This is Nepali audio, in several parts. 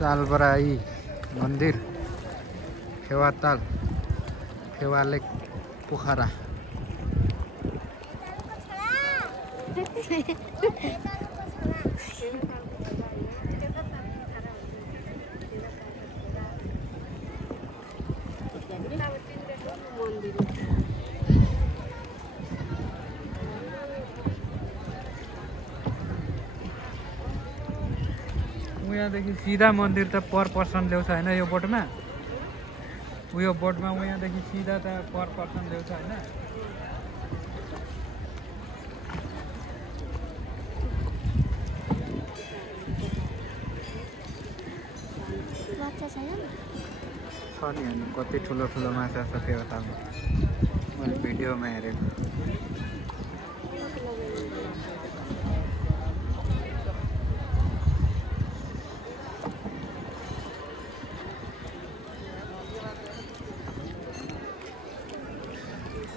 तालबराई मन्दिर फेवाताल फेवालेक पोखरा यहाँदेखि सीधा मन्दिर त पर पर्सन ल्याउँछ हैन यो बोटमा उयो बोटमा यहाँदेखि सीधा त पर पर्सन ल्याउँछ हैन छ नि अनि कति ठुलो ठुलो माछा छ फेवातालमा मैले भिडियोमा हेरेको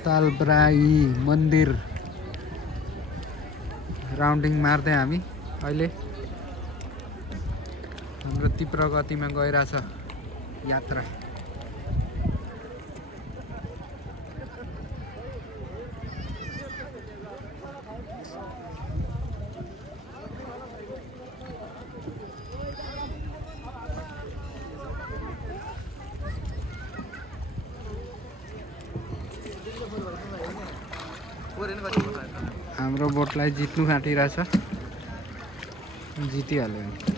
तालबराई मन्दिर राउन्डिङ मार्दै हामी अहिले हाम्रो तीव्र गतिमा गइरहेछ यात्रा हाम्रो बोटलाई जित्नु आँटिरहेछ जितिहाल्यो नि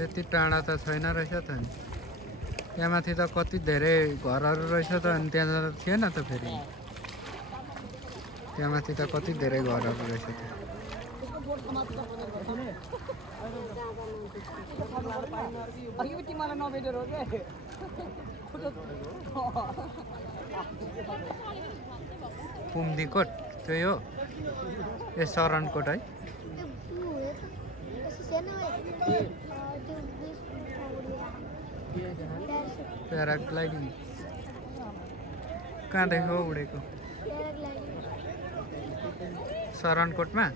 त्यति टाढा त छैन रहेछ त नि यहाँ माथि त कति धेरै घरहरू रहेछ त अनि त्यहाँ थिएन त फेरि त्यहाँ माथि त कति धेरै घरहरू रहेछ त पुम्दीकोट त्यही हो ए शरणकोट है प्याराग्लाइडिङ कहाँदेखि हो उडेको शरणकोटमा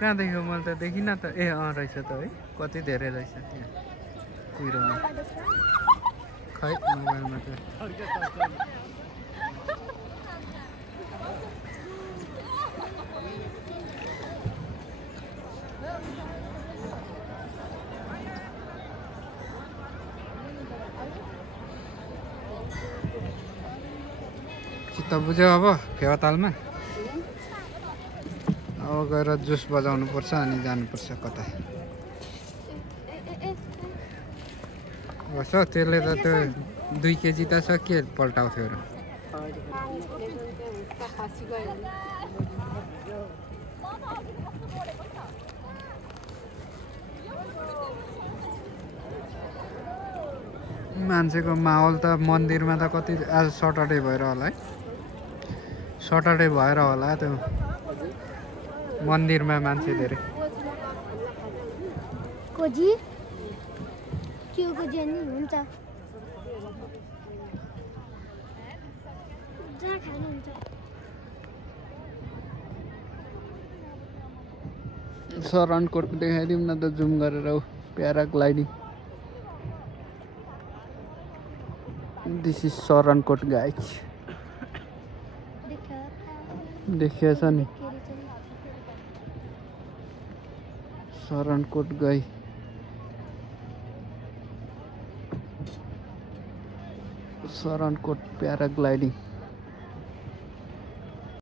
कहाँदेखि हो मैले त देखिनँ त ए अँ रहेछ त है कति धेरै रहेछ त्यहाँ कुहिरोमा खै मोबाइलमा त चित्त बुझ्यो अब फेवातालमा अब गएर जुस बजाउनु पर्छ अनि जानुपर्छ कता बस त्यसले त त्यो 2 केजी त छ के पल्टाउँथ्यो र मान्छेको माहौल त मन्दिरमा त कति आज सटरडे भएर होला है सटरडे भएर होला त्यो मन्दिरमा मान्छे धेरै कोजी के कोजी नि हुन्छ जहाँ खानु हुन्छ शरणकोट देखाइदिउँ न त जुम गरेर प्याराग्लाइडिङ दिस इज शरणकोट गाइज देखिएछ नि शरणकोट गई शरणकोट प्याराग्लाइडिङ